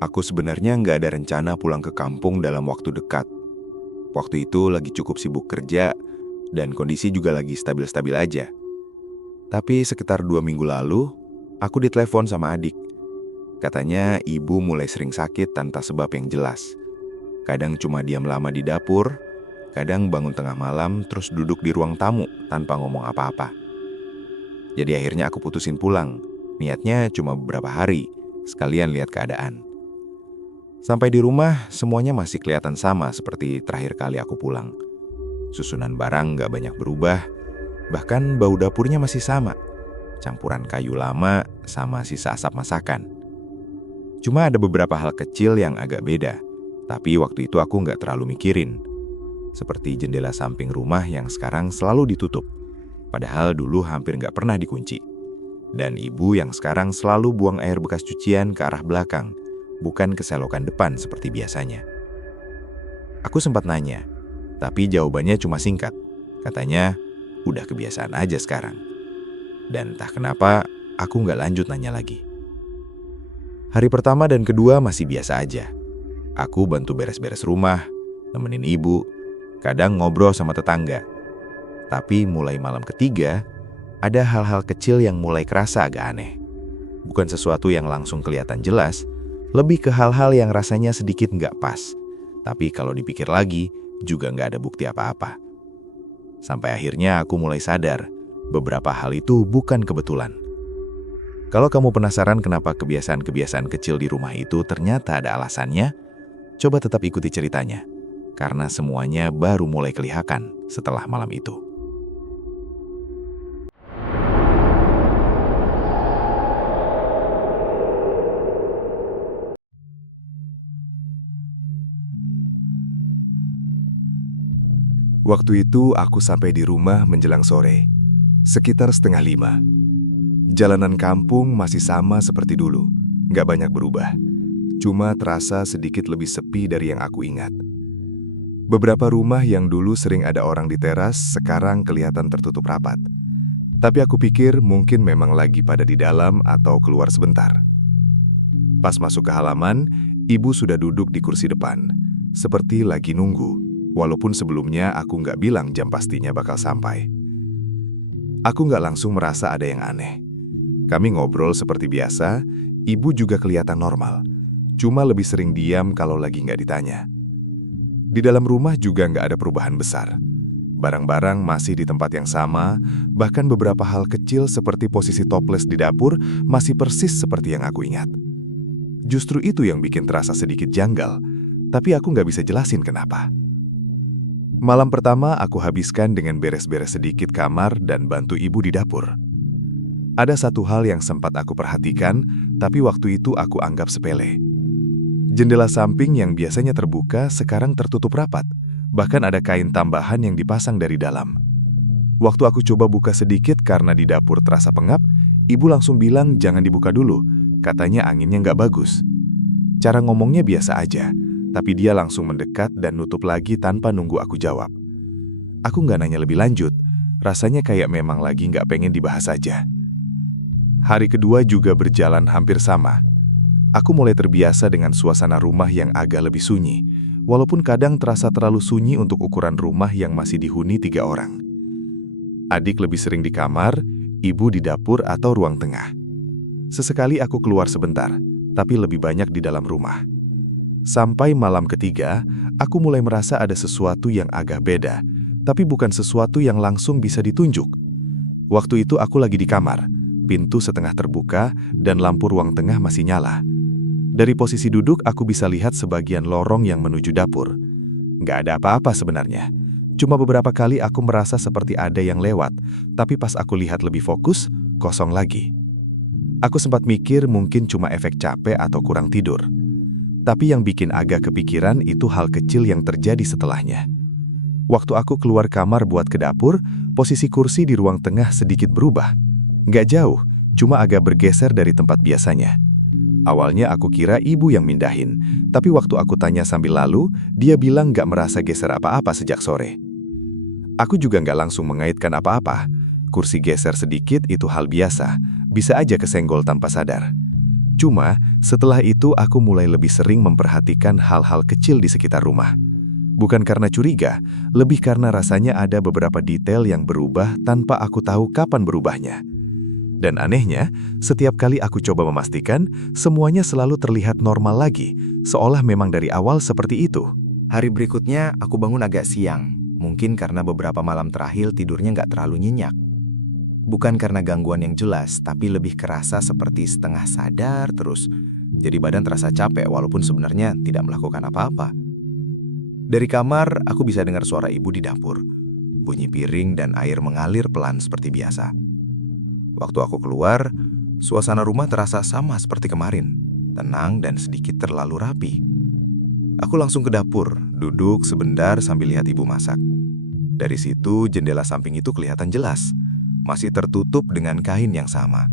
Aku sebenarnya nggak ada rencana pulang ke kampung dalam waktu dekat. Waktu itu lagi cukup sibuk kerja dan kondisi juga lagi stabil-stabil aja. Tapi sekitar 2 minggu lalu, aku ditelepon sama adik. Katanya ibu mulai sering sakit tanpa sebab yang jelas. Kadang cuma diam lama di dapur, kadang bangun tengah malam terus duduk di ruang tamu tanpa ngomong apa-apa. Jadi akhirnya aku putusin pulang. Niatnya cuma beberapa hari, sekalian lihat keadaan. Sampai di rumah, semuanya masih kelihatan sama seperti terakhir kali aku pulang. Susunan barang gak banyak berubah, bahkan bau dapurnya masih sama. Campuran kayu lama sama sisa asap masakan. Cuma ada beberapa hal kecil yang agak beda, tapi waktu itu aku gak terlalu mikirin. Seperti jendela samping rumah yang sekarang selalu ditutup, padahal dulu hampir gak pernah dikunci. Dan ibu yang sekarang selalu buang air bekas cucian ke arah belakang, bukan ke selokan depan seperti biasanya. Aku sempat nanya, tapi jawabannya cuma singkat. Katanya, udah kebiasaan aja sekarang. Dan entah kenapa, aku nggak lanjut nanya lagi. Hari pertama dan kedua masih biasa aja. Aku bantu beres-beres rumah, nemenin ibu, kadang ngobrol sama tetangga. Tapi mulai malam ketiga, ada hal-hal kecil yang mulai kerasa agak aneh. Bukan sesuatu yang langsung kelihatan jelas, lebih ke hal-hal yang rasanya sedikit nggak pas. Tapi kalau dipikir lagi, juga nggak ada bukti apa-apa. Sampai akhirnya aku mulai sadar, beberapa hal itu bukan kebetulan. Kalau kamu penasaran kenapa kebiasaan-kebiasaan kecil di rumah itu ternyata ada alasannya, coba tetap ikuti ceritanya. Karena semuanya baru mulai kelihatan setelah malam itu. Waktu itu aku sampai di rumah menjelang sore, sekitar 4:30. Jalanan kampung masih sama seperti dulu, nggak banyak berubah. Cuma terasa sedikit lebih sepi dari yang aku ingat. Beberapa rumah yang dulu sering ada orang di teras sekarang kelihatan tertutup rapat. Tapi aku pikir mungkin memang lagi pada di dalam atau keluar sebentar. Pas masuk ke halaman, ibu sudah duduk di kursi depan, seperti lagi nunggu. Walaupun sebelumnya aku nggak bilang jam pastinya bakal sampai. Aku nggak langsung merasa ada yang aneh. Kami ngobrol seperti biasa, ibu juga kelihatan normal. Cuma lebih sering diam kalau lagi nggak ditanya. Di dalam rumah juga nggak ada perubahan besar. Barang-barang masih di tempat yang sama, bahkan beberapa hal kecil seperti posisi toples di dapur masih persis seperti yang aku ingat. Justru itu yang bikin terasa sedikit janggal, tapi aku nggak bisa jelasin kenapa. Malam pertama aku habiskan dengan beres-beres sedikit kamar dan bantu ibu di dapur. Ada satu hal yang sempat aku perhatikan, tapi waktu itu aku anggap sepele. Jendela samping yang biasanya terbuka sekarang tertutup rapat, bahkan ada kain tambahan yang dipasang dari dalam. Waktu aku coba buka sedikit karena di dapur terasa pengap, ibu langsung bilang jangan dibuka dulu, katanya anginnya nggak bagus. Cara ngomongnya biasa aja, tapi dia langsung mendekat dan nutup lagi tanpa nunggu aku jawab. Aku nggak nanya lebih lanjut, rasanya kayak memang lagi nggak pengen dibahas aja. Hari kedua juga berjalan hampir sama. Aku mulai terbiasa dengan suasana rumah yang agak lebih sunyi, walaupun kadang terasa terlalu sunyi untuk ukuran rumah yang masih dihuni 3 orang. Adik lebih sering di kamar, ibu di dapur atau ruang tengah. Sesekali aku keluar sebentar, tapi lebih banyak di dalam rumah. Sampai malam ketiga, aku mulai merasa ada sesuatu yang agak beda, tapi bukan sesuatu yang langsung bisa ditunjuk. Waktu itu aku lagi di kamar, pintu setengah terbuka dan lampu ruang tengah masih nyala. Dari posisi duduk aku bisa lihat sebagian lorong yang menuju dapur. Nggak ada apa-apa sebenarnya. Cuma beberapa kali aku merasa seperti ada yang lewat, tapi pas aku lihat lebih fokus, kosong lagi. Aku sempat mikir mungkin cuma efek capek atau kurang tidur. Tapi yang bikin agak kepikiran itu hal kecil yang terjadi setelahnya. Waktu aku keluar kamar buat ke dapur, posisi kursi di ruang tengah sedikit berubah. Nggak jauh, cuma agak bergeser dari tempat biasanya. Awalnya aku kira ibu yang mindahin, tapi waktu aku tanya sambil lalu, dia bilang nggak merasa geser apa-apa sejak sore. Aku juga nggak langsung mengaitkan apa-apa. Kursi geser sedikit itu hal biasa, bisa aja kesenggol tanpa sadar. Cuma, setelah itu aku mulai lebih sering memperhatikan hal-hal kecil di sekitar rumah. Bukan karena curiga, lebih karena rasanya ada beberapa detail yang berubah tanpa aku tahu kapan berubahnya. Dan anehnya, setiap kali aku coba memastikan, semuanya selalu terlihat normal lagi, seolah memang dari awal seperti itu. Hari berikutnya, aku bangun agak siang. Mungkin karena beberapa malam terakhir tidurnya nggak terlalu nyenyak. Bukan karena gangguan yang jelas, tapi lebih kerasa seperti setengah sadar terus. Jadi badan terasa capek walaupun sebenarnya tidak melakukan apa-apa. Dari kamar, aku bisa dengar suara ibu di dapur. Bunyi piring dan air mengalir pelan seperti biasa. Waktu aku keluar, suasana rumah terasa sama seperti kemarin. Tenang dan sedikit terlalu rapi. Aku langsung ke dapur, duduk sebentar sambil lihat ibu masak. Dari situ, jendela samping itu kelihatan jelas. Masih tertutup dengan kain yang sama.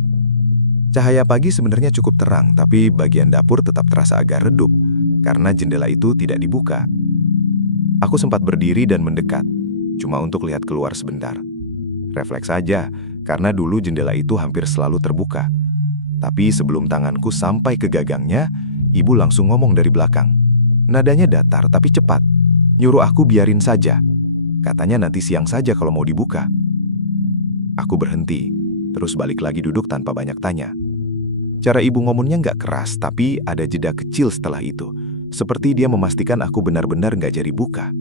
Cahaya pagi sebenarnya cukup terang, tapi bagian dapur tetap terasa agak redup karena jendela itu tidak dibuka. Aku sempat berdiri dan mendekat, cuma untuk lihat keluar sebentar. Refleks saja, karena dulu jendela itu hampir selalu terbuka. Tapi sebelum tanganku sampai ke gagangnya, ibu langsung ngomong dari belakang. Nadanya datar tapi cepat, nyuruh aku biarin saja. Katanya nanti siang saja kalau mau dibuka. Aku berhenti, terus balik lagi duduk tanpa banyak tanya. Cara ibu ngomongnya nggak keras, tapi ada jeda kecil setelah itu. Seperti dia memastikan aku benar-benar nggak jadi buka.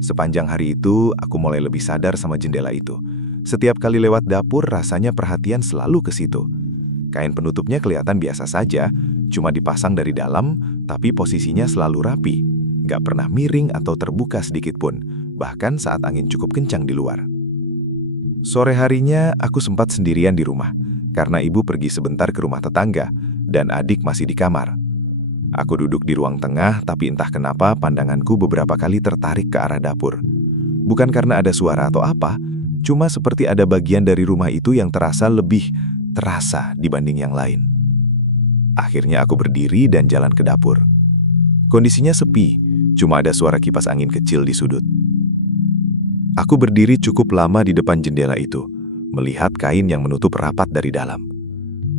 Sepanjang hari itu, aku mulai lebih sadar sama jendela itu. Setiap kali lewat dapur, rasanya perhatian selalu ke situ. Kain penutupnya kelihatan biasa saja, cuma dipasang dari dalam, tapi posisinya selalu rapi. Nggak pernah miring atau terbuka sedikit pun, bahkan saat angin cukup kencang di luar. Sore harinya, aku sempat sendirian di rumah, karena ibu pergi sebentar ke rumah tetangga, dan adik masih di kamar. Aku duduk di ruang tengah, tapi entah kenapa pandanganku beberapa kali tertarik ke arah dapur. Bukan karena ada suara atau apa, cuma seperti ada bagian dari rumah itu yang terasa lebih terasa dibanding yang lain. Akhirnya aku berdiri dan jalan ke dapur. Kondisinya sepi, cuma ada suara kipas angin kecil di sudut. Aku berdiri cukup lama di depan jendela itu, melihat kain yang menutup rapat dari dalam.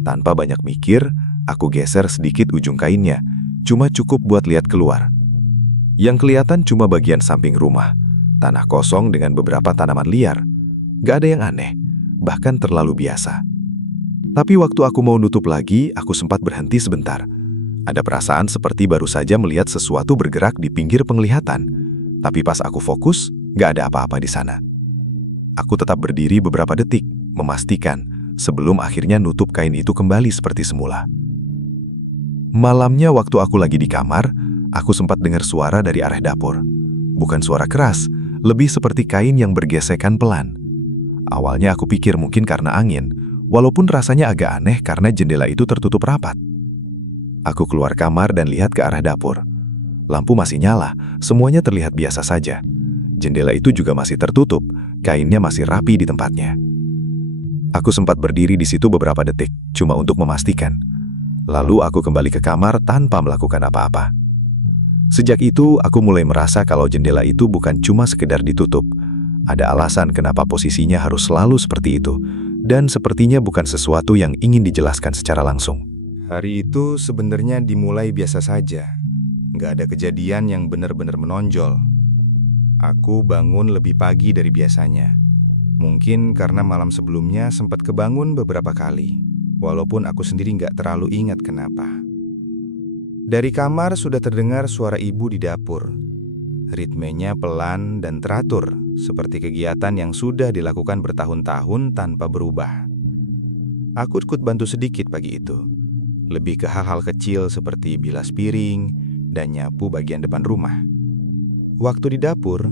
Tanpa banyak mikir, aku geser sedikit ujung kainnya, cuma cukup buat lihat keluar. Yang kelihatan cuma bagian samping rumah, tanah kosong dengan beberapa tanaman liar. Gak ada yang aneh, bahkan terlalu biasa. Tapi waktu aku mau nutup lagi, aku sempat berhenti sebentar. Ada perasaan seperti baru saja melihat sesuatu bergerak di pinggir penglihatan. Tapi pas aku fokus, gak ada apa-apa di sana. Aku tetap berdiri beberapa detik, memastikan, sebelum akhirnya nutup kain itu kembali seperti semula. Malamnya waktu aku lagi di kamar, aku sempat dengar suara dari arah dapur. Bukan suara keras, lebih seperti kain yang bergesekan pelan. Awalnya aku pikir mungkin karena angin, walaupun rasanya agak aneh karena jendela itu tertutup rapat. Aku keluar kamar dan lihat ke arah dapur. Lampu masih nyala, semuanya terlihat biasa saja. Jendela itu juga masih tertutup, kainnya masih rapi di tempatnya. Aku sempat berdiri di situ beberapa detik, cuma untuk memastikan. Lalu aku kembali ke kamar tanpa melakukan apa-apa. Sejak itu, aku mulai merasa kalau jendela itu bukan cuma sekedar ditutup. Ada alasan kenapa posisinya harus selalu seperti itu, dan sepertinya bukan sesuatu yang ingin dijelaskan secara langsung. Hari itu sebenarnya dimulai biasa saja. Nggak ada kejadian yang benar-benar menonjol. Aku bangun lebih pagi dari biasanya. Mungkin karena malam sebelumnya sempat kebangun beberapa kali. Walaupun aku sendiri nggak terlalu ingat kenapa. Dari kamar sudah terdengar suara ibu di dapur. Ritmenya pelan dan teratur, seperti kegiatan yang sudah dilakukan bertahun-tahun tanpa berubah. Aku ikut bantu sedikit pagi itu. Lebih ke hal-hal kecil seperti bilas piring dan nyapu bagian depan rumah. Waktu di dapur,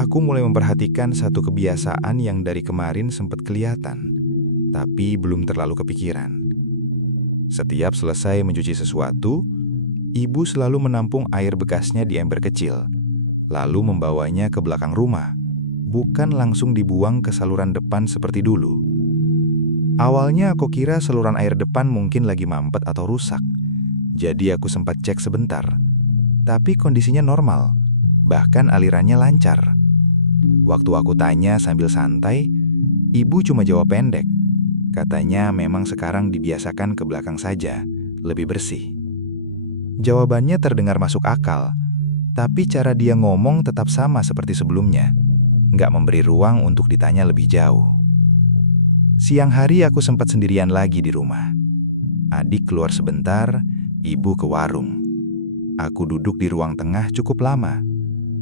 aku mulai memperhatikan satu kebiasaan yang dari kemarin sempat kelihatan, tapi belum terlalu kepikiran. Setiap selesai mencuci sesuatu, ibu selalu menampung air bekasnya di ember kecil, lalu membawanya ke belakang rumah, bukan langsung dibuang ke saluran depan seperti dulu. Awalnya aku kira saluran air depan mungkin lagi mampet atau rusak, jadi aku sempat cek sebentar. Tapi kondisinya normal, bahkan alirannya lancar. Waktu aku tanya sambil santai, ibu cuma jawab pendek. Katanya memang sekarang dibiasakan ke belakang saja, lebih bersih. Jawabannya terdengar masuk akal, tapi cara dia ngomong tetap sama seperti sebelumnya, nggak memberi ruang untuk ditanya lebih jauh. Siang hari aku sempat sendirian lagi di rumah. Adik keluar sebentar, ibu ke warung. Aku duduk di ruang tengah cukup lama,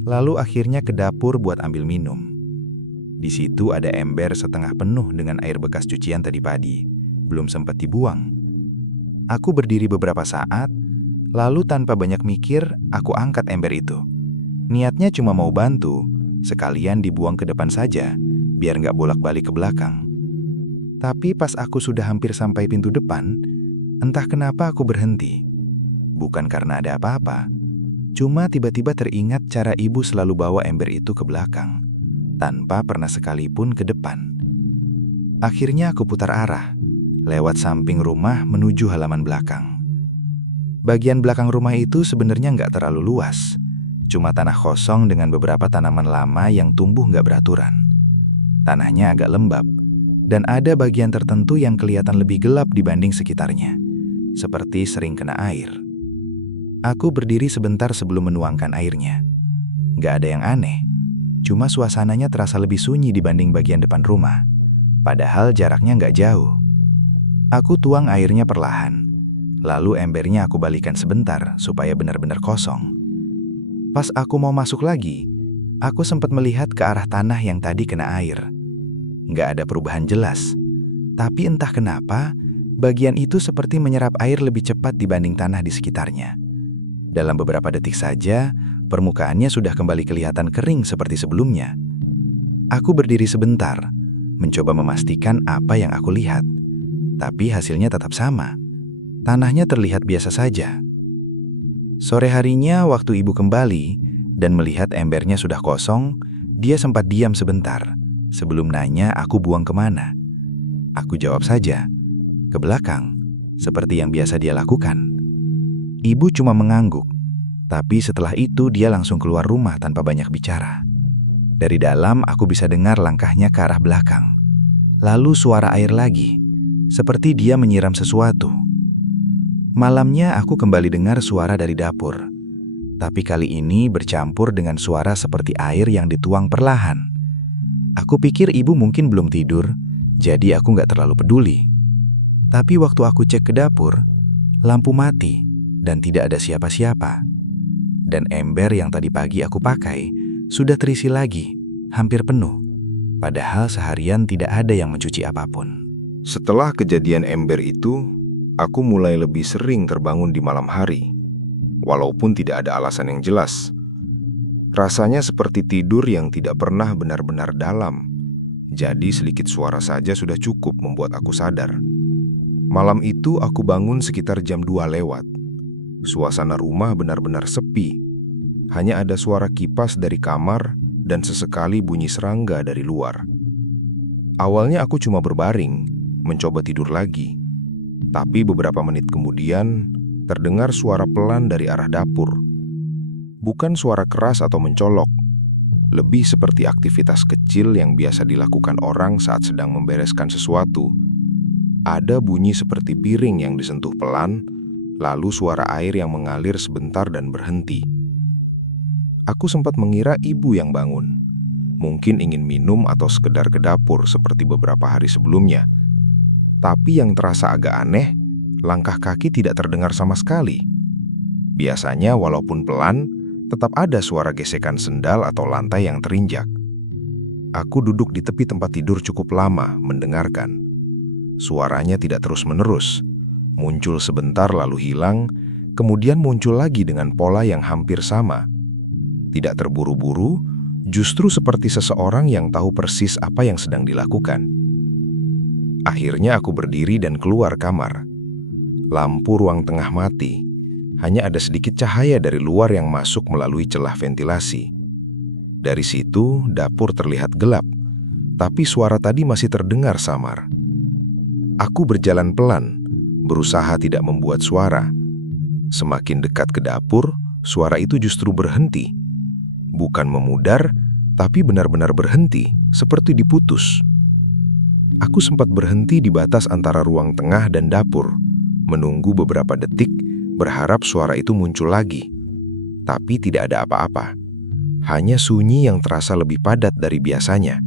lalu akhirnya ke dapur buat ambil minum. Di situ ada ember setengah penuh dengan air bekas cucian tadi pagi, belum sempat dibuang. Aku berdiri beberapa saat, lalu tanpa banyak mikir, aku angkat ember itu. Niatnya cuma mau bantu, sekalian dibuang ke depan saja, biar nggak bolak-balik ke belakang. Tapi pas aku sudah hampir sampai pintu depan, entah kenapa aku berhenti. Bukan karena ada apa-apa, cuma tiba-tiba teringat cara ibu selalu bawa ember itu ke belakang, tanpa pernah sekalipun ke depan. Akhirnya aku putar arah, lewat samping rumah menuju halaman belakang. Bagian belakang rumah itu sebenarnya nggak terlalu luas, cuma tanah kosong dengan beberapa tanaman lama yang tumbuh nggak beraturan. Tanahnya agak lembab, dan ada bagian tertentu yang kelihatan lebih gelap dibanding sekitarnya, seperti sering kena air. Aku berdiri sebentar sebelum menuangkan airnya. Nggak ada yang aneh, cuma suasananya terasa lebih sunyi dibanding bagian depan rumah, padahal jaraknya nggak jauh. Aku tuang airnya perlahan, lalu embernya aku balikan sebentar supaya benar-benar kosong. Pas aku mau masuk lagi, aku sempat melihat ke arah tanah yang tadi kena air. Nggak ada perubahan jelas, tapi entah kenapa, bagian itu seperti menyerap air lebih cepat dibanding tanah di sekitarnya. Dalam beberapa detik saja, permukaannya sudah kembali kelihatan kering seperti sebelumnya. Aku berdiri sebentar, mencoba memastikan apa yang aku lihat, tapi hasilnya tetap sama. Tanahnya terlihat biasa saja. Sore harinya, waktu ibu kembali dan melihat embernya sudah kosong, dia sempat diam sebentar sebelum nanya aku buang kemana. Aku jawab saja, ke belakang, seperti yang biasa dia lakukan. Ibu cuma mengangguk, tapi setelah itu dia langsung keluar rumah tanpa banyak bicara. Dari dalam aku bisa dengar langkahnya ke arah belakang. Lalu suara air lagi, seperti dia menyiram sesuatu. Malamnya aku kembali dengar suara dari dapur, tapi kali ini bercampur dengan suara seperti air yang dituang perlahan. Aku pikir ibu mungkin belum tidur, jadi aku nggak terlalu peduli. Tapi waktu aku cek ke dapur, lampu mati dan tidak ada siapa-siapa. Dan ember yang tadi pagi aku pakai sudah terisi lagi, hampir penuh. Padahal seharian tidak ada yang mencuci apapun. Setelah kejadian ember itu, aku mulai lebih sering terbangun di malam hari, walaupun tidak ada alasan yang jelas. Rasanya seperti tidur yang tidak pernah benar-benar dalam. Jadi sedikit suara saja sudah cukup membuat aku sadar. Malam itu aku bangun sekitar jam 2 lewat. Suasana rumah benar-benar sepi. Hanya ada suara kipas dari kamar dan sesekali bunyi serangga dari luar. Awalnya aku cuma berbaring, mencoba tidur lagi. Tapi beberapa menit kemudian, terdengar suara pelan dari arah dapur. Bukan suara keras atau mencolok, lebih seperti aktivitas kecil yang biasa dilakukan orang saat sedang membereskan sesuatu. Ada bunyi seperti piring yang disentuh pelan, lalu suara air yang mengalir sebentar dan berhenti. Aku sempat mengira ibu yang bangun. Mungkin ingin minum atau sekedar ke dapur seperti beberapa hari sebelumnya. Tapi yang terasa agak aneh, langkah kaki tidak terdengar sama sekali. Biasanya walaupun pelan, tetap ada suara gesekan sendal atau lantai yang terinjak. Aku duduk di tepi tempat tidur cukup lama mendengarkan. Suaranya tidak terus-menerus, muncul sebentar lalu hilang, kemudian muncul lagi dengan pola yang hampir sama. Tidak terburu-buru, justru seperti seseorang yang tahu persis apa yang sedang dilakukan. Akhirnya aku berdiri dan keluar kamar. Lampu ruang tengah mati. Hanya ada sedikit cahaya dari luar yang masuk melalui celah ventilasi. Dari situ, dapur terlihat gelap, tapi suara tadi masih terdengar samar. Aku berjalan pelan, berusaha tidak membuat suara. Semakin dekat ke dapur, suara itu justru berhenti. Bukan memudar, tapi benar-benar berhenti, seperti diputus. Aku sempat berhenti di batas antara ruang tengah dan dapur, menunggu beberapa detik, berharap suara itu muncul lagi. Tapi tidak ada apa-apa. Hanya sunyi yang terasa lebih padat dari biasanya.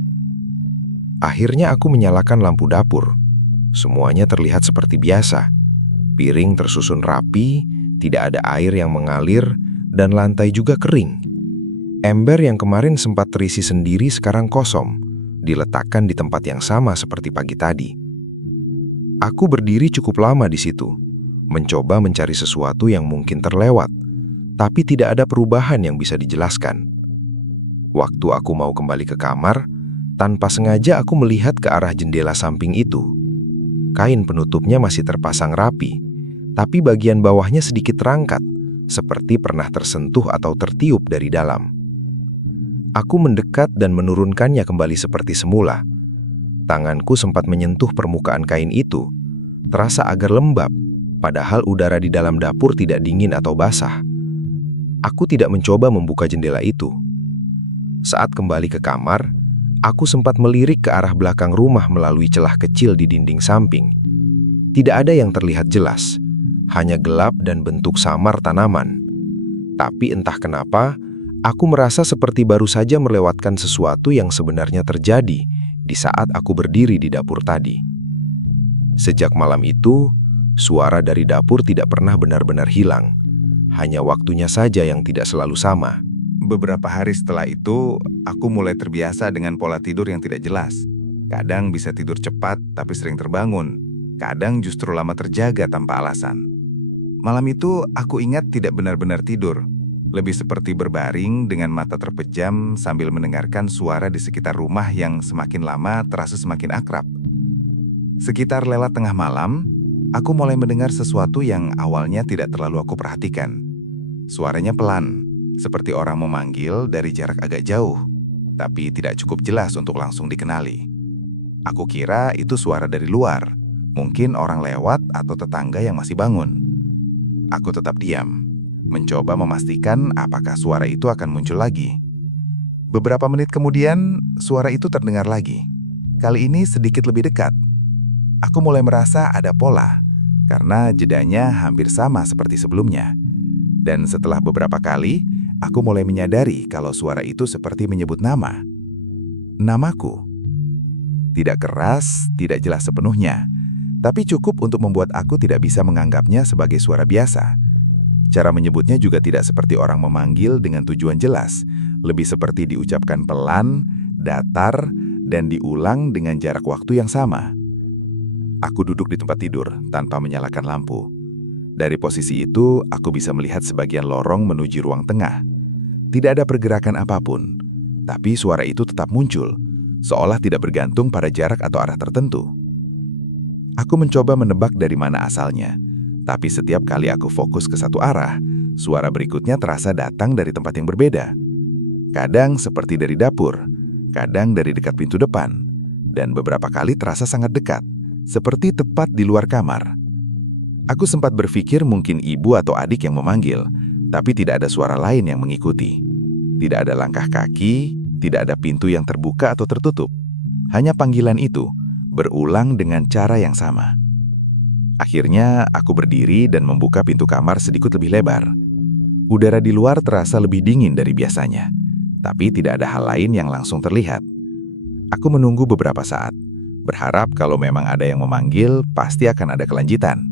Akhirnya aku menyalakan lampu dapur. Semuanya terlihat seperti biasa. Piring tersusun rapi, tidak ada air yang mengalir, dan lantai juga kering. Ember yang kemarin sempat terisi sendiri sekarang kosong, diletakkan di tempat yang sama seperti pagi tadi. Aku berdiri cukup lama di situ, mencoba mencari sesuatu yang mungkin terlewat, tapi tidak ada perubahan yang bisa dijelaskan. Waktu aku mau kembali ke kamar, tanpa sengaja aku melihat ke arah jendela samping itu. Kain penutupnya masih terpasang rapi, tapi bagian bawahnya sedikit terangkat, seperti pernah tersentuh atau tertiup dari dalam. Aku mendekat dan menurunkannya kembali seperti semula. Tanganku sempat menyentuh permukaan kain itu, terasa agak lembab, padahal udara di dalam dapur tidak dingin atau basah. Aku tidak mencoba membuka jendela itu. Saat kembali ke kamar, aku sempat melirik ke arah belakang rumah melalui celah kecil di dinding samping. Tidak ada yang terlihat jelas, hanya gelap dan bentuk samar tanaman. Tapi entah kenapa, aku merasa seperti baru saja melewatkan sesuatu yang sebenarnya terjadi di saat aku berdiri di dapur tadi. Sejak malam itu, suara dari dapur tidak pernah benar-benar hilang. Hanya waktunya saja yang tidak selalu sama. Beberapa hari setelah itu, aku mulai terbiasa dengan pola tidur yang tidak jelas. Kadang bisa tidur cepat tapi sering terbangun. Kadang justru lama terjaga tanpa alasan. Malam itu aku ingat tidak benar-benar tidur. Lebih seperti berbaring dengan mata terpejam sambil mendengarkan suara di sekitar rumah yang semakin lama terasa semakin akrab. Sekitar lewat tengah malam, aku mulai mendengar sesuatu yang awalnya tidak terlalu aku perhatikan. Suaranya pelan, seperti orang memanggil dari jarak agak jauh, tapi tidak cukup jelas untuk langsung dikenali. Aku kira itu suara dari luar, mungkin orang lewat atau tetangga yang masih bangun. Aku tetap diam, mencoba memastikan apakah suara itu akan muncul lagi. Beberapa menit kemudian, suara itu terdengar lagi. Kali ini sedikit lebih dekat. Aku mulai merasa ada pola, karena jedanya hampir sama seperti sebelumnya. Dan setelah beberapa kali, aku mulai menyadari kalau suara itu seperti menyebut nama. Namaku. Tidak keras, tidak jelas sepenuhnya, tapi cukup untuk membuat aku tidak bisa menganggapnya sebagai suara biasa. Cara menyebutnya juga tidak seperti orang memanggil dengan tujuan jelas, lebih seperti diucapkan pelan, datar, dan diulang dengan jarak waktu yang sama. Aku duduk di tempat tidur tanpa menyalakan lampu. Dari posisi itu, aku bisa melihat sebagian lorong menuju ruang tengah. Tidak ada pergerakan apapun, tapi suara itu tetap muncul, seolah tidak bergantung pada jarak atau arah tertentu. Aku mencoba menebak dari mana asalnya. Tapi setiap kali aku fokus ke satu arah, suara berikutnya terasa datang dari tempat yang berbeda. Kadang seperti dari dapur, kadang dari dekat pintu depan, dan beberapa kali terasa sangat dekat, seperti tepat di luar kamar. Aku sempat berpikir mungkin ibu atau adik yang memanggil, tapi tidak ada suara lain yang mengikuti. Tidak ada langkah kaki, tidak ada pintu yang terbuka atau tertutup. Hanya panggilan itu, berulang dengan cara yang sama. Akhirnya, aku berdiri dan membuka pintu kamar sedikit lebih lebar. Udara di luar terasa lebih dingin dari biasanya, tapi tidak ada hal lain yang langsung terlihat. Aku menunggu beberapa saat, berharap kalau memang ada yang memanggil, pasti akan ada kelanjutan.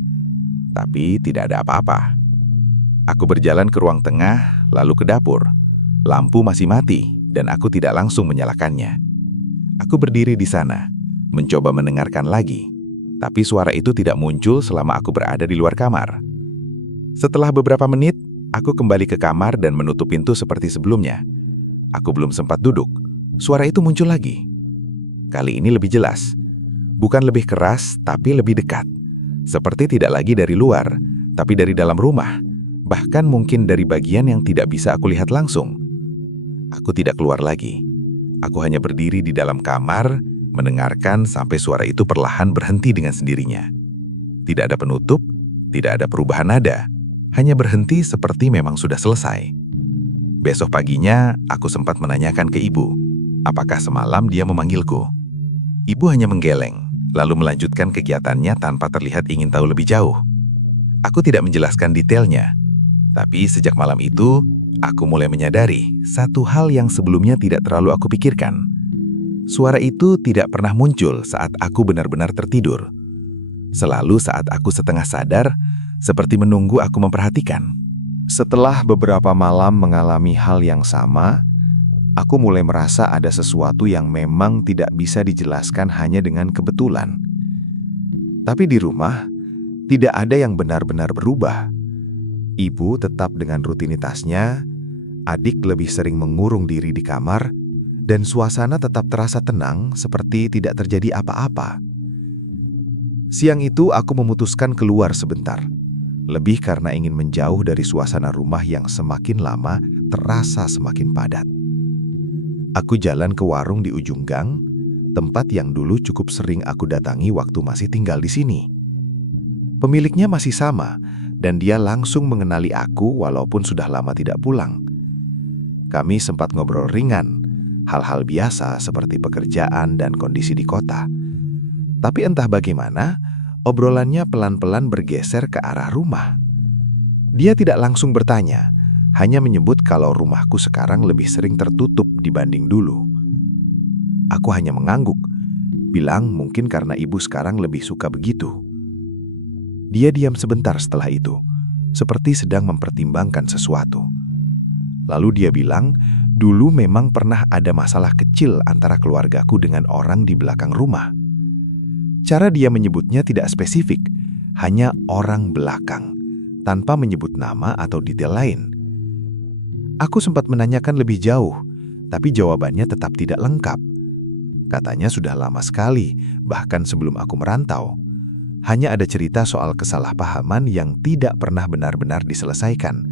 Tapi tidak ada apa-apa. Aku berjalan ke ruang tengah, lalu ke dapur. Lampu masih mati, dan aku tidak langsung menyalakannya. Aku berdiri di sana, mencoba mendengarkan lagi. Tapi suara itu tidak muncul selama aku berada di luar kamar. Setelah beberapa menit, aku kembali ke kamar dan menutup pintu seperti sebelumnya. Aku belum sempat duduk. Suara itu muncul lagi. Kali ini lebih jelas. Bukan lebih keras, tapi lebih dekat. Seperti tidak lagi dari luar, tapi dari dalam rumah. Bahkan mungkin dari bagian yang tidak bisa aku lihat langsung. Aku tidak keluar lagi. Aku hanya berdiri di dalam kamar, mendengarkan sampai suara itu perlahan berhenti dengan sendirinya. Tidak ada penutup, tidak ada perubahan nada, hanya berhenti seperti memang sudah selesai. Besok paginya, aku sempat menanyakan ke ibu, apakah semalam dia memanggilku. Ibu hanya menggeleng, lalu melanjutkan kegiatannya tanpa terlihat ingin tahu lebih jauh. Aku tidak menjelaskan detailnya, tapi sejak malam itu, aku mulai menyadari satu hal yang sebelumnya tidak terlalu aku pikirkan. Suara itu tidak pernah muncul saat aku benar-benar tertidur. Selalu saat aku setengah sadar, seperti menunggu aku memperhatikan. Setelah beberapa malam mengalami hal yang sama, aku mulai merasa ada sesuatu yang memang tidak bisa dijelaskan hanya dengan kebetulan. Tapi di rumah, tidak ada yang benar-benar berubah. Ibu tetap dengan rutinitasnya, adik lebih sering mengurung diri di kamar, dan suasana tetap terasa tenang seperti tidak terjadi apa-apa. Siang itu aku memutuskan keluar sebentar, lebih karena ingin menjauh dari suasana rumah yang semakin lama terasa semakin padat. Aku jalan ke warung di ujung gang, tempat yang dulu cukup sering aku datangi waktu masih tinggal di sini. Pemiliknya masih sama, dan dia langsung mengenali aku walaupun sudah lama tidak pulang. Kami sempat ngobrol ringan, hal-hal biasa seperti pekerjaan dan kondisi di kota. Tapi entah bagaimana, obrolannya pelan-pelan bergeser ke arah rumah. Dia tidak langsung bertanya, hanya menyebut kalau rumahku sekarang lebih sering tertutup dibanding dulu. Aku hanya mengangguk, bilang mungkin karena ibu sekarang lebih suka begitu. Dia diam sebentar setelah itu, seperti sedang mempertimbangkan sesuatu. Lalu dia bilang, dulu memang pernah ada masalah kecil antara keluargaku dengan orang di belakang rumah. Cara dia menyebutnya tidak spesifik, hanya orang belakang, tanpa menyebut nama atau detail lain. Aku sempat menanyakan lebih jauh, tapi jawabannya tetap tidak lengkap. Katanya sudah lama sekali, bahkan sebelum aku merantau. Hanya ada cerita soal kesalahpahaman yang tidak pernah benar-benar diselesaikan.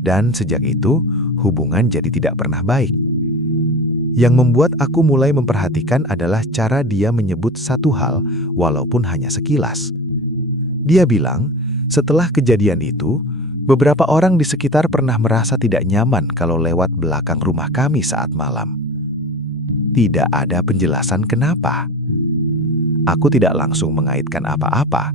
Dan sejak itu, hubungan jadi tidak pernah baik. Yang membuat aku mulai memperhatikan adalah cara dia menyebut satu hal walaupun hanya sekilas. Dia bilang, setelah kejadian itu, beberapa orang di sekitar pernah merasa tidak nyaman kalau lewat belakang rumah kami saat malam. Tidak ada penjelasan kenapa. Aku tidak langsung mengaitkan apa-apa,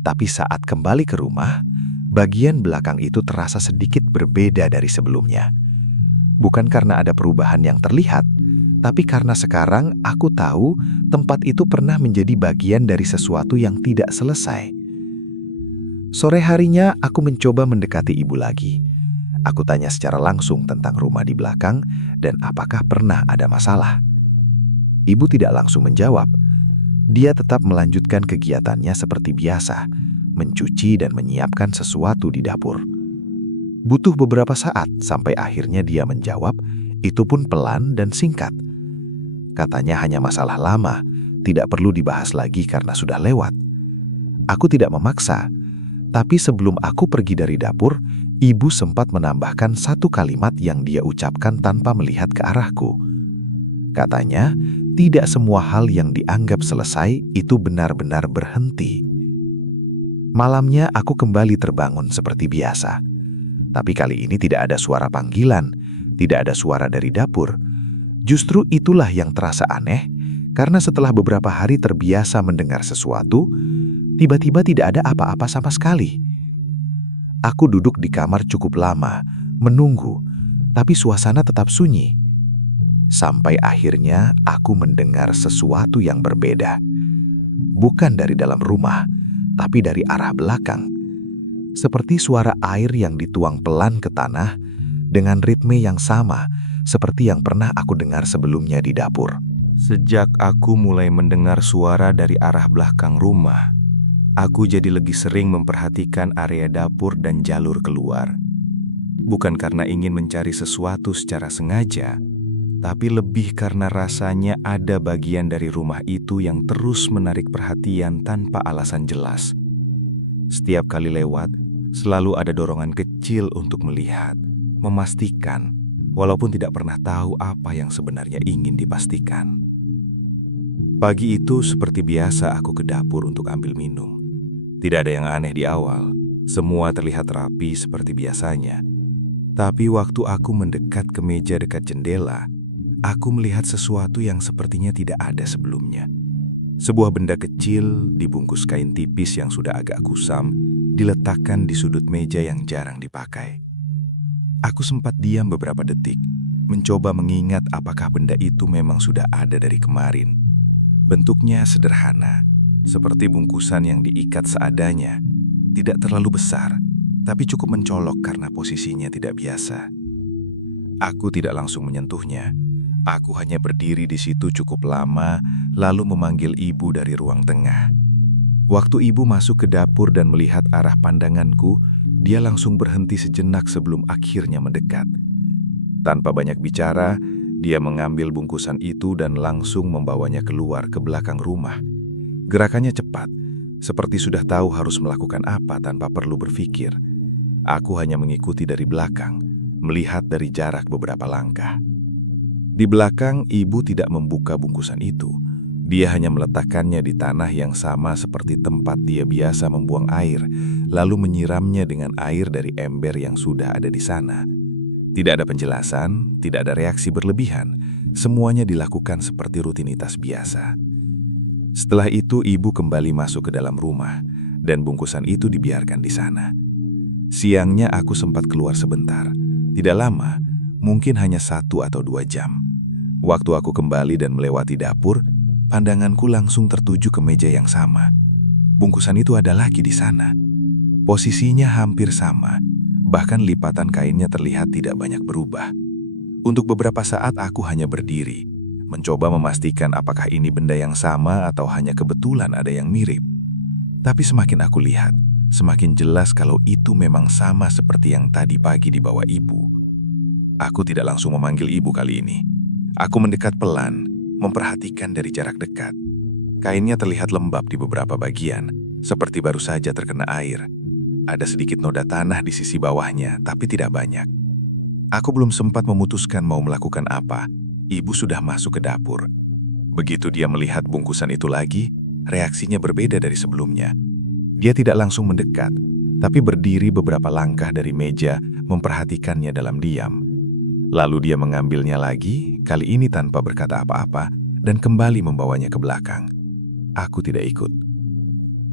tapi saat kembali ke rumah, bagian belakang itu terasa sedikit berbeda dari sebelumnya. Bukan karena ada perubahan yang terlihat, tapi karena sekarang aku tahu tempat itu pernah menjadi bagian dari sesuatu yang tidak selesai. Sore harinya aku mencoba mendekati ibu lagi. Aku tanya secara langsung tentang rumah di belakang dan apakah pernah ada masalah. Ibu tidak langsung menjawab. Dia tetap melanjutkan kegiatannya seperti biasa, mencuci dan menyiapkan sesuatu di dapur. Butuh beberapa saat sampai akhirnya dia menjawab, itu pun pelan dan singkat. Katanya hanya masalah lama, tidak perlu dibahas lagi karena sudah lewat. Aku tidak memaksa, tapi sebelum aku pergi dari dapur, ibu sempat menambahkan satu kalimat yang dia ucapkan tanpa melihat ke arahku. Katanya, tidak semua hal yang dianggap selesai itu benar-benar berhenti. Malamnya aku kembali terbangun seperti biasa. Tapi kali ini tidak ada suara panggilan, tidak ada suara dari dapur. Justru itulah yang terasa aneh, karena setelah beberapa hari terbiasa mendengar sesuatu, tiba-tiba tidak ada apa-apa sama sekali. Aku duduk di kamar cukup lama, menunggu, tapi suasana tetap sunyi. Sampai akhirnya aku mendengar sesuatu yang berbeda. Bukan dari dalam rumah, tapi dari arah belakang. Seperti suara air yang dituang pelan ke tanah dengan ritme yang sama seperti yang pernah aku dengar sebelumnya di dapur. Sejak aku mulai mendengar suara dari arah belakang rumah, aku jadi lebih sering memperhatikan area dapur dan jalur keluar. Bukan karena ingin mencari sesuatu secara sengaja, tapi lebih karena rasanya ada bagian dari rumah itu yang terus menarik perhatian tanpa alasan jelas. Setiap kali lewat, selalu ada dorongan kecil untuk melihat, memastikan, walaupun tidak pernah tahu apa yang sebenarnya ingin dipastikan. Pagi itu seperti biasa aku ke dapur untuk ambil minum. Tidak ada yang aneh di awal, semua terlihat rapi seperti biasanya. Tapi waktu aku mendekat ke meja dekat jendela, aku melihat sesuatu yang sepertinya tidak ada sebelumnya. Sebuah benda kecil dibungkus kain tipis yang sudah agak kusam diletakkan di sudut meja yang jarang dipakai. Aku sempat diam beberapa detik, mencoba mengingat apakah benda itu memang sudah ada dari kemarin. Bentuknya sederhana, seperti bungkusan yang diikat seadanya. Tidak terlalu besar, tapi cukup mencolok karena posisinya tidak biasa. Aku tidak langsung menyentuhnya. Aku hanya berdiri di situ cukup lama, lalu memanggil ibu dari ruang tengah. Waktu ibu masuk ke dapur dan melihat arah pandanganku, dia langsung berhenti sejenak sebelum akhirnya mendekat. Tanpa banyak bicara, dia mengambil bungkusan itu dan langsung membawanya keluar ke belakang rumah. Gerakannya cepat, seperti sudah tahu harus melakukan apa tanpa perlu berpikir. Aku hanya mengikuti dari belakang, melihat dari jarak beberapa langkah. Di belakang, ibu tidak membuka bungkusan itu. Dia hanya meletakkannya di tanah yang sama seperti tempat dia biasa membuang air, lalu menyiramnya dengan air dari ember yang sudah ada di sana. Tidak ada penjelasan, tidak ada reaksi berlebihan. Semuanya dilakukan seperti rutinitas biasa. Setelah itu, ibu kembali masuk ke dalam rumah, dan bungkusan itu dibiarkan di sana. Siangnya aku sempat keluar sebentar. Tidak lama, mungkin hanya 1 atau 2 jam. Waktu aku kembali dan melewati dapur, pandanganku langsung tertuju ke meja yang sama. Bungkusan itu ada lagi di sana. Posisinya hampir sama, bahkan lipatan kainnya terlihat tidak banyak berubah. Untuk beberapa saat aku hanya berdiri, mencoba memastikan apakah ini benda yang sama atau hanya kebetulan ada yang mirip. Tapi semakin aku lihat, semakin jelas kalau itu memang sama seperti yang tadi pagi dibawa ibu. Aku tidak langsung memanggil ibu kali ini. Aku mendekat pelan, memperhatikan dari jarak dekat. Kainnya terlihat lembab di beberapa bagian, seperti baru saja terkena air. Ada sedikit noda tanah di sisi bawahnya, tapi tidak banyak. Aku belum sempat memutuskan mau melakukan apa. Ibu sudah masuk ke dapur. Begitu dia melihat bungkusan itu lagi, reaksinya berbeda dari sebelumnya. Dia tidak langsung mendekat, tapi berdiri beberapa langkah dari meja, memperhatikannya dalam diam. Lalu dia mengambilnya lagi, kali ini tanpa berkata apa-apa, dan kembali membawanya ke belakang. Aku tidak ikut.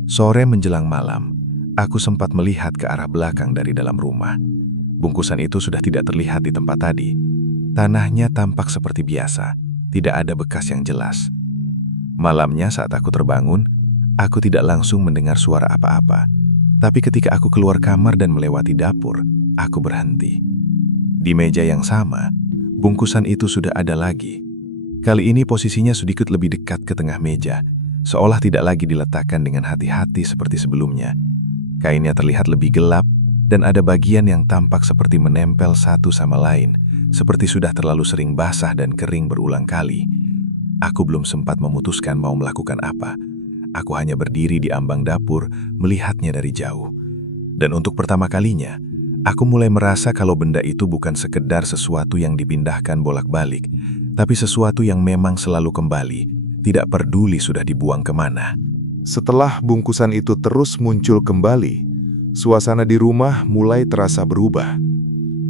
Sore menjelang malam, aku sempat melihat ke arah belakang dari dalam rumah. Bungkusan itu sudah tidak terlihat di tempat tadi. Tanahnya tampak seperti biasa, tidak ada bekas yang jelas. Malamnya saat aku terbangun, aku tidak langsung mendengar suara apa-apa. Tapi ketika aku keluar kamar dan melewati dapur, aku berhenti. Di meja yang sama, bungkusan itu sudah ada lagi. Kali ini posisinya sedikit lebih dekat ke tengah meja, seolah tidak lagi diletakkan dengan hati-hati seperti sebelumnya. Kainnya terlihat lebih gelap, dan ada bagian yang tampak seperti menempel satu sama lain, seperti sudah terlalu sering basah dan kering berulang kali. Aku belum sempat memutuskan mau melakukan apa. Aku hanya berdiri di ambang dapur, melihatnya dari jauh. Dan untuk pertama kalinya, aku mulai merasa kalau benda itu bukan sekedar sesuatu yang dipindahkan bolak-balik, tapi sesuatu yang memang selalu kembali, tidak peduli sudah dibuang kemana. Setelah bungkusan itu terus muncul kembali, suasana di rumah mulai terasa berubah.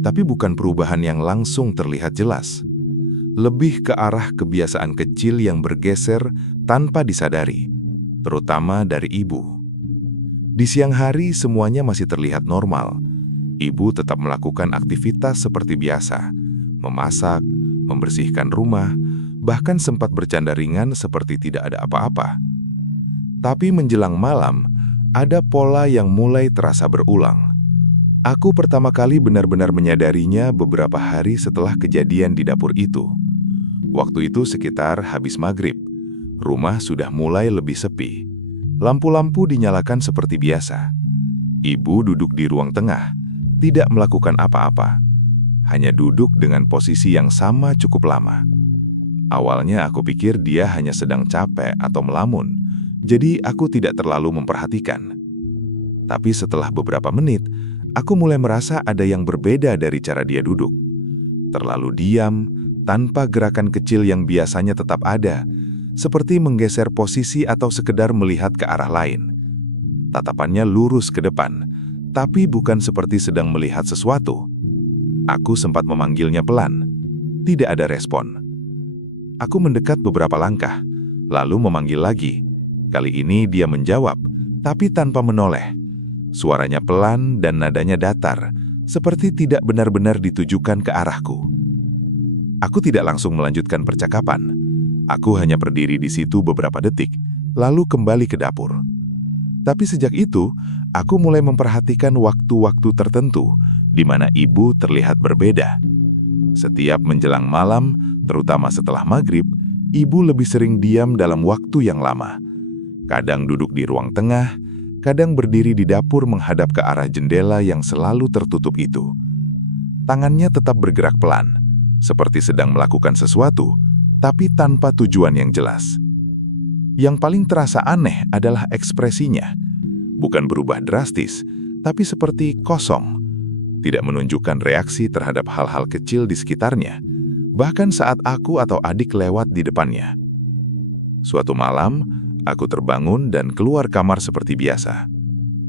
Tapi bukan perubahan yang langsung terlihat jelas. Lebih ke arah kebiasaan kecil yang bergeser tanpa disadari, terutama dari ibu. Di siang hari semuanya masih terlihat normal. Ibu tetap melakukan aktivitas seperti biasa, memasak, membersihkan rumah, bahkan sempat bercanda ringan seperti tidak ada apa-apa. Tapi menjelang malam, ada pola yang mulai terasa berulang. Aku pertama kali benar-benar menyadarinya beberapa hari setelah kejadian di dapur itu. Waktu itu sekitar habis maghrib. Rumah sudah mulai lebih sepi. Lampu-lampu dinyalakan seperti biasa. Ibu duduk di ruang tengah, tidak melakukan apa-apa. Hanya duduk dengan posisi yang sama cukup lama. Awalnya aku pikir dia hanya sedang capek atau melamun, jadi aku tidak terlalu memperhatikan. Tapi setelah beberapa menit, aku mulai merasa ada yang berbeda dari cara dia duduk. Terlalu diam, tanpa gerakan kecil yang biasanya tetap ada, seperti menggeser posisi atau sekedar melihat ke arah lain. Tatapannya lurus ke depan, tapi bukan seperti sedang melihat sesuatu. Aku sempat memanggilnya pelan. Tidak ada respon. Aku mendekat beberapa langkah, lalu memanggil lagi. Kali ini dia menjawab, tapi tanpa menoleh. Suaranya pelan dan nadanya datar, seperti tidak benar-benar ditujukan ke arahku. Aku tidak langsung melanjutkan percakapan. Aku hanya berdiri di situ beberapa detik, lalu kembali ke dapur. Tapi sejak itu, aku mulai memperhatikan waktu-waktu tertentu di mana ibu terlihat berbeda. Setiap menjelang malam, terutama setelah maghrib, ibu lebih sering diam dalam waktu yang lama. Kadang duduk di ruang tengah, kadang berdiri di dapur menghadap ke arah jendela yang selalu tertutup itu. Tangannya tetap bergerak pelan, seperti sedang melakukan sesuatu, tapi tanpa tujuan yang jelas. Yang paling terasa aneh adalah ekspresinya. Bukan berubah drastis, tapi seperti kosong. Tidak menunjukkan reaksi terhadap hal-hal kecil di sekitarnya, bahkan saat aku atau adik lewat di depannya. Suatu malam, aku terbangun dan keluar kamar seperti biasa.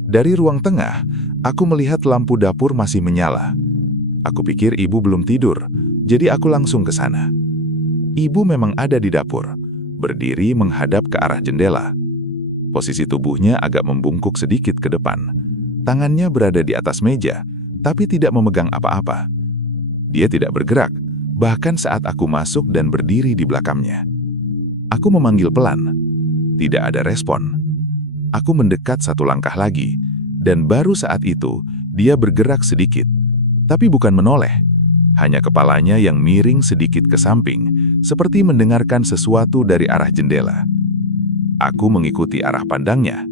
Dari ruang tengah, aku melihat lampu dapur masih menyala. Aku pikir ibu belum tidur, jadi aku langsung ke sana. Ibu memang ada di dapur, berdiri menghadap ke arah jendela. Posisi tubuhnya agak membungkuk sedikit ke depan. Tangannya berada di atas meja, tapi tidak memegang apa-apa. Dia tidak bergerak, bahkan saat aku masuk dan berdiri di belakangnya. Aku memanggil pelan. Tidak ada respon. Aku mendekat satu langkah lagi, dan baru saat itu dia bergerak sedikit, tapi bukan menoleh. Hanya kepalanya yang miring sedikit ke samping, seperti mendengarkan sesuatu dari arah jendela. Aku mengikuti arah pandangnya,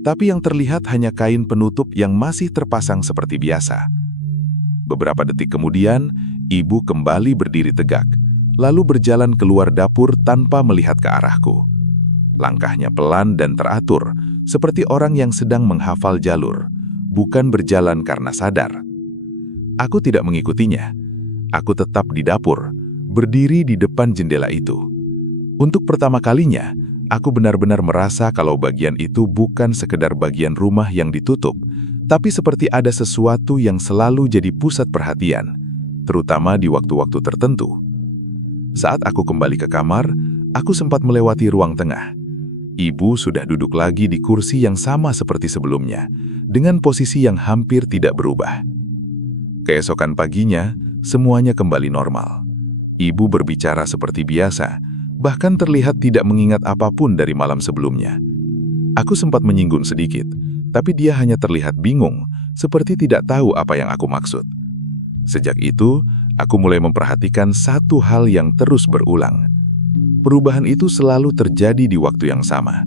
tapi yang terlihat hanya kain penutup yang masih terpasang seperti biasa. Beberapa detik kemudian, ibu kembali berdiri tegak, lalu berjalan keluar dapur tanpa melihat ke arahku. Langkahnya pelan dan teratur, seperti orang yang sedang menghafal jalur, bukan berjalan karena sadar. Aku tidak mengikutinya. Aku tetap di dapur, berdiri di depan jendela itu. Untuk pertama kalinya, aku benar-benar merasa kalau bagian itu bukan sekedar bagian rumah yang ditutup, tapi seperti ada sesuatu yang selalu jadi pusat perhatian, terutama di waktu-waktu tertentu. Saat aku kembali ke kamar, aku sempat melewati ruang tengah. Ibu sudah duduk lagi di kursi yang sama seperti sebelumnya, dengan posisi yang hampir tidak berubah. Keesokan paginya, semuanya kembali normal. Ibu berbicara seperti biasa, bahkan terlihat tidak mengingat apapun dari malam sebelumnya. Aku sempat menyinggung sedikit, tapi dia hanya terlihat bingung, seperti tidak tahu apa yang aku maksud. Sejak itu, aku mulai memperhatikan satu hal yang terus berulang. Perubahan itu selalu terjadi di waktu yang sama,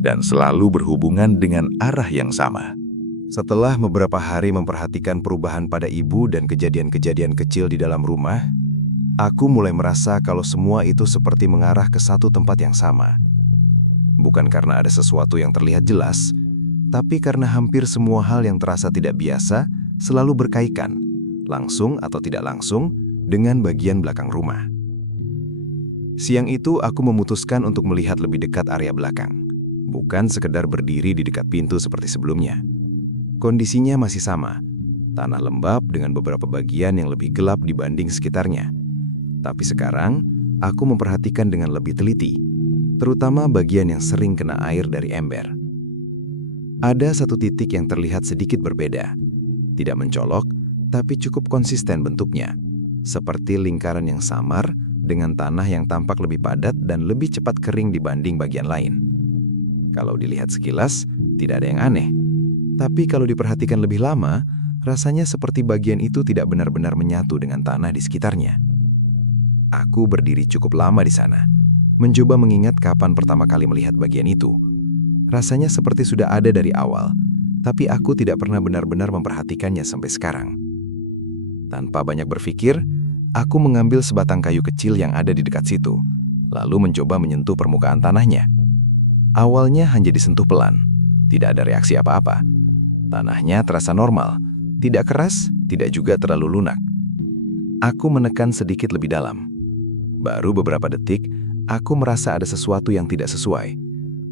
dan selalu berhubungan dengan arah yang sama. Setelah beberapa hari memperhatikan perubahan pada ibu dan kejadian-kejadian kecil di dalam rumah, aku mulai merasa kalau semua itu seperti mengarah ke satu tempat yang sama. Bukan karena ada sesuatu yang terlihat jelas, tapi karena hampir semua hal yang terasa tidak biasa selalu berkaitan, langsung atau tidak langsung, dengan bagian belakang rumah. Siang itu aku memutuskan untuk melihat lebih dekat area belakang, bukan sekedar berdiri di dekat pintu seperti sebelumnya. Kondisinya masih sama, tanah lembab dengan beberapa bagian yang lebih gelap dibanding sekitarnya. Tapi sekarang, aku memperhatikan dengan lebih teliti, terutama bagian yang sering kena air dari ember. Ada satu titik yang terlihat sedikit berbeda, tidak mencolok, tapi cukup konsisten bentuknya, seperti lingkaran yang samar dengan tanah yang tampak lebih padat dan lebih cepat kering dibanding bagian lain. Kalau dilihat sekilas, tidak ada yang aneh. Tapi kalau diperhatikan lebih lama, rasanya seperti bagian itu tidak benar-benar menyatu dengan tanah di sekitarnya. Aku berdiri cukup lama di sana, mencoba mengingat kapan pertama kali melihat bagian itu. Rasanya seperti sudah ada dari awal, tapi aku tidak pernah benar-benar memperhatikannya sampai sekarang. Tanpa banyak berpikir, aku mengambil sebatang kayu kecil yang ada di dekat situ, lalu mencoba menyentuh permukaan tanahnya. Awalnya hanya disentuh pelan, tidak ada reaksi apa-apa. Tanahnya terasa normal, tidak keras, tidak juga terlalu lunak. Aku menekan sedikit lebih dalam. Baru beberapa detik, aku merasa ada sesuatu yang tidak sesuai.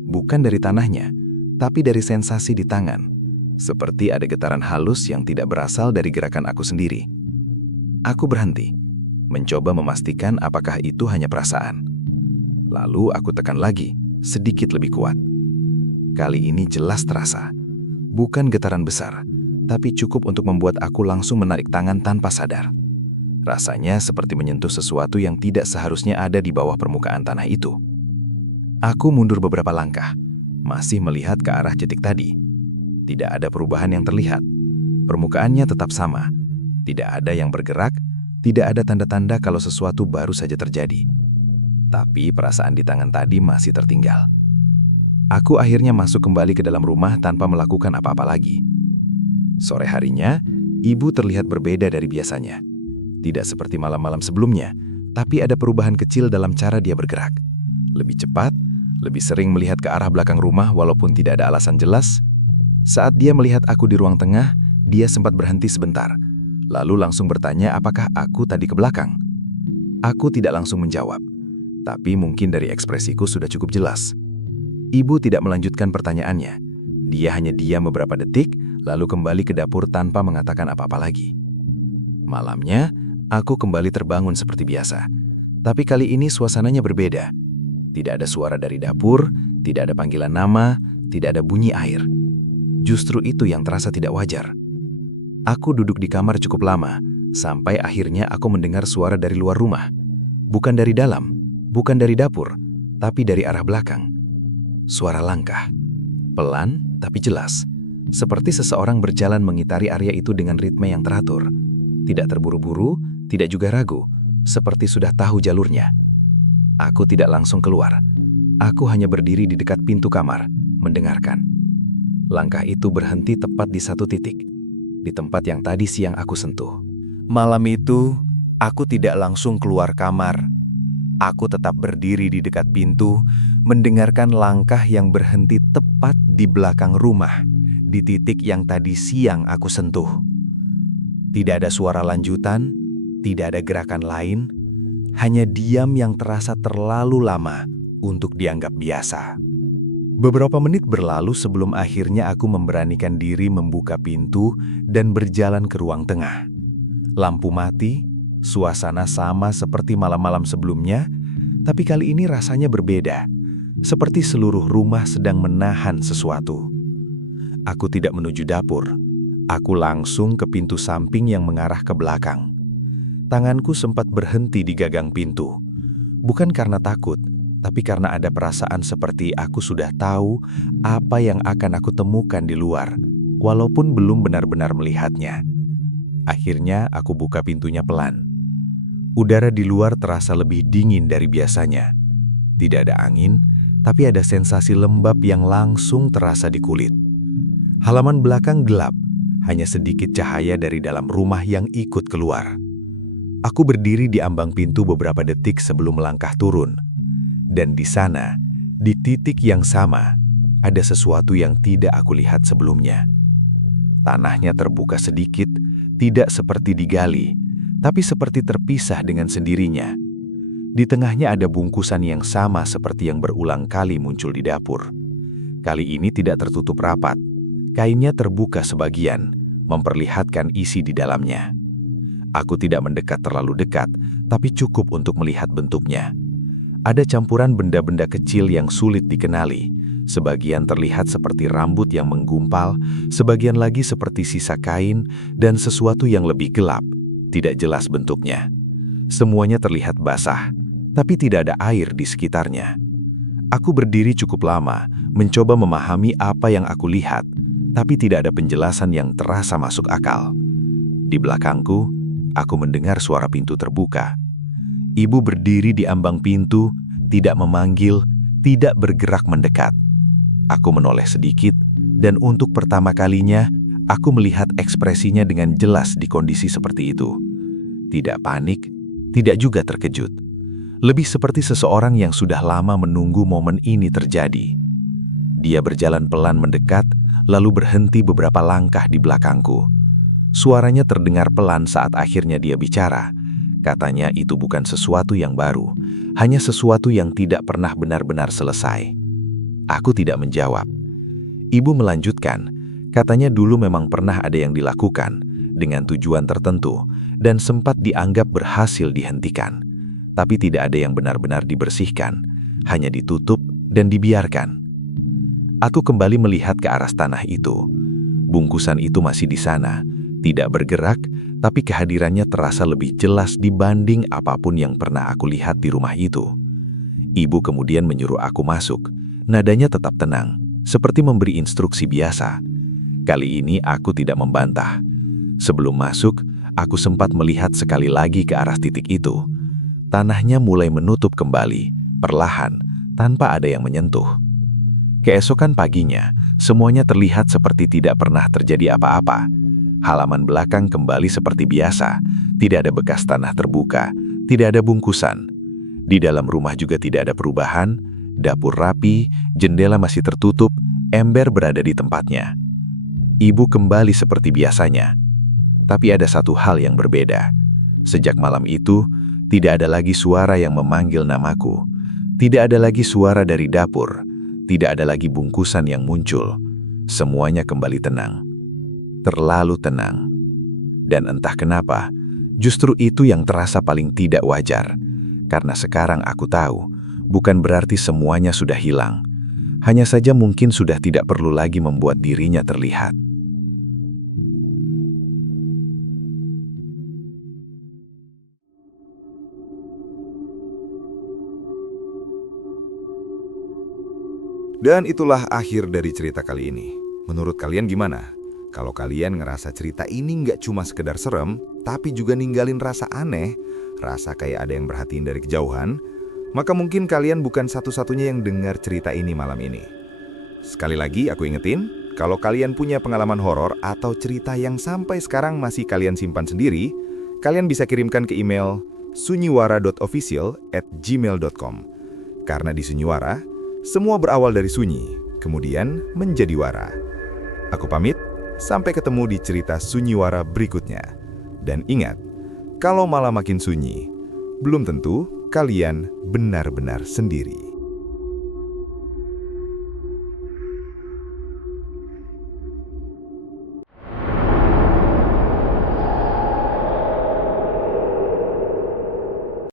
Bukan dari tanahnya, tapi dari sensasi di tangan. Seperti ada getaran halus yang tidak berasal dari gerakan aku sendiri. Aku berhenti, mencoba memastikan apakah itu hanya perasaan. Lalu aku tekan lagi, sedikit lebih kuat. Kali ini jelas terasa. Bukan getaran besar, tapi cukup untuk membuat aku langsung menarik tangan tanpa sadar. Rasanya seperti menyentuh sesuatu yang tidak seharusnya ada di bawah permukaan tanah itu. Aku mundur beberapa langkah, masih melihat ke arah titik tadi. Tidak ada perubahan yang terlihat. Permukaannya tetap sama. Tidak ada yang bergerak, tidak ada tanda-tanda kalau sesuatu baru saja terjadi. Tapi perasaan di tangan tadi masih tertinggal. Aku akhirnya masuk kembali ke dalam rumah tanpa melakukan apa-apa lagi. Sore harinya, ibu terlihat berbeda dari biasanya. Tidak seperti malam-malam sebelumnya, tapi ada perubahan kecil dalam cara dia bergerak. Lebih cepat, lebih sering melihat ke arah belakang rumah walaupun tidak ada alasan jelas. Saat dia melihat aku di ruang tengah, dia sempat berhenti sebentar, lalu langsung bertanya apakah aku tadi ke belakang. Aku tidak langsung menjawab, tapi mungkin dari ekspresiku sudah cukup jelas. Ibu tidak melanjutkan pertanyaannya. Dia hanya diam beberapa detik, lalu kembali ke dapur tanpa mengatakan apa-apa lagi. Malamnya, aku kembali terbangun seperti biasa. Tapi kali ini suasananya berbeda. Tidak ada suara dari dapur, tidak ada panggilan nama, tidak ada bunyi air. Justru itu yang terasa tidak wajar. Aku duduk di kamar cukup lama, sampai akhirnya aku mendengar suara dari luar rumah. Bukan dari dalam, bukan dari dapur, tapi dari arah belakang. Suara langkah, pelan tapi jelas, seperti seseorang berjalan mengitari area itu dengan ritme yang teratur. Tidak terburu-buru, tidak juga ragu, seperti sudah tahu jalurnya. Aku tidak langsung keluar. Aku hanya berdiri di dekat pintu kamar, mendengarkan. Langkah itu berhenti tepat di satu titik, di tempat yang tadi siang aku sentuh. Malam itu, aku tidak langsung keluar kamar. Aku tetap berdiri di dekat pintu, mendengarkan langkah yang berhenti tepat di belakang rumah, di titik yang tadi siang aku sentuh. Tidak ada suara lanjutan, tidak ada gerakan lain, hanya diam yang terasa terlalu lama untuk dianggap biasa. Beberapa menit berlalu sebelum akhirnya aku memberanikan diri membuka pintu dan berjalan ke ruang tengah. Lampu mati, suasana sama seperti malam-malam sebelumnya, tapi kali ini rasanya berbeda, seperti seluruh rumah sedang menahan sesuatu. Aku tidak menuju dapur, aku langsung ke pintu samping yang mengarah ke belakang. Tanganku sempat berhenti di gagang pintu, bukan karena takut, tapi karena ada perasaan seperti aku sudah tahu apa yang akan aku temukan di luar, walaupun belum benar-benar melihatnya. Akhirnya aku buka pintunya pelan. Udara di luar terasa lebih dingin dari biasanya. Tidak ada angin, tapi ada sensasi lembab yang langsung terasa di kulit. Halaman belakang gelap, hanya sedikit cahaya dari dalam rumah yang ikut keluar. Aku berdiri di ambang pintu beberapa detik sebelum melangkah turun. Dan di sana, di titik yang sama, ada sesuatu yang tidak aku lihat sebelumnya. Tanahnya terbuka sedikit, tidak seperti digali, tapi seperti terpisah dengan sendirinya. Di tengahnya ada bungkusan yang sama seperti yang berulang kali muncul di dapur. Kali ini tidak tertutup rapat, kainnya terbuka sebagian, memperlihatkan isi di dalamnya. Aku tidak mendekat terlalu dekat, tapi cukup untuk melihat bentuknya. Ada campuran benda-benda kecil yang sulit dikenali. Sebagian terlihat seperti rambut yang menggumpal, sebagian lagi seperti sisa kain, dan sesuatu yang lebih gelap, tidak jelas bentuknya. Semuanya terlihat basah, tapi tidak ada air di sekitarnya. Aku berdiri cukup lama, mencoba memahami apa yang aku lihat, tapi tidak ada penjelasan yang terasa masuk akal. Di belakangku, aku mendengar suara pintu terbuka. Ibu berdiri di ambang pintu, tidak memanggil, tidak bergerak mendekat. Aku menoleh sedikit, dan untuk pertama kalinya, aku melihat ekspresinya dengan jelas di kondisi seperti itu. Tidak panik, tidak juga terkejut. Lebih seperti seseorang yang sudah lama menunggu momen ini terjadi. Dia berjalan pelan mendekat, lalu berhenti beberapa langkah di belakangku. Suaranya terdengar pelan saat akhirnya dia bicara. Katanya itu bukan sesuatu yang baru, hanya sesuatu yang tidak pernah benar-benar selesai. Aku tidak menjawab. Ibu melanjutkan, katanya dulu memang pernah ada yang dilakukan dengan tujuan tertentu dan sempat dianggap berhasil dihentikan. Tapi tidak ada yang benar-benar dibersihkan, hanya ditutup dan dibiarkan. Aku kembali melihat ke arah tanah itu. Bungkusan itu masih di sana, tidak bergerak, tapi kehadirannya terasa lebih jelas dibanding apapun yang pernah aku lihat di rumah itu. Ibu kemudian menyuruh aku masuk. Nadanya tetap tenang, seperti memberi instruksi biasa. Kali ini aku tidak membantah. Sebelum masuk, aku sempat melihat sekali lagi ke arah titik itu. Tanahnya mulai menutup kembali, perlahan, tanpa ada yang menyentuh. Keesokan paginya, semuanya terlihat seperti tidak pernah terjadi apa-apa. Halaman belakang kembali seperti biasa, tidak ada bekas tanah terbuka, tidak ada bungkusan. Di dalam rumah juga tidak ada perubahan, dapur rapi, jendela masih tertutup, ember berada di tempatnya. Ibu kembali seperti biasanya. Tapi ada satu hal yang berbeda. Sejak malam itu, tidak ada lagi suara yang memanggil namaku. Tidak ada lagi suara dari dapur. Tidak ada lagi bungkusan yang muncul. Semuanya kembali tenang. Terlalu tenang. Dan entah kenapa, justru itu yang terasa paling tidak wajar. Karena sekarang aku tahu, bukan berarti semuanya sudah hilang. Hanya saja mungkin sudah tidak perlu lagi membuat dirinya terlihat. Dan itulah akhir dari cerita kali ini. Menurut kalian gimana? Kalau kalian ngerasa cerita ini nggak cuma sekedar serem, tapi juga ninggalin rasa aneh, rasa kayak ada yang merhatiin dari kejauhan, maka mungkin kalian bukan satu-satunya yang dengar cerita ini malam ini. Sekali lagi aku ingetin, kalau kalian punya pengalaman horor atau cerita yang sampai sekarang masih kalian simpan sendiri, kalian bisa kirimkan ke email sunyiwara.official@gmail.com. Karena di Sunyiwara, semua berawal dari sunyi, kemudian menjadi wara. Aku pamit, sampai ketemu di cerita Sunyiwara berikutnya. Dan ingat, kalau malam makin sunyi, belum tentu kalian benar-benar sendiri.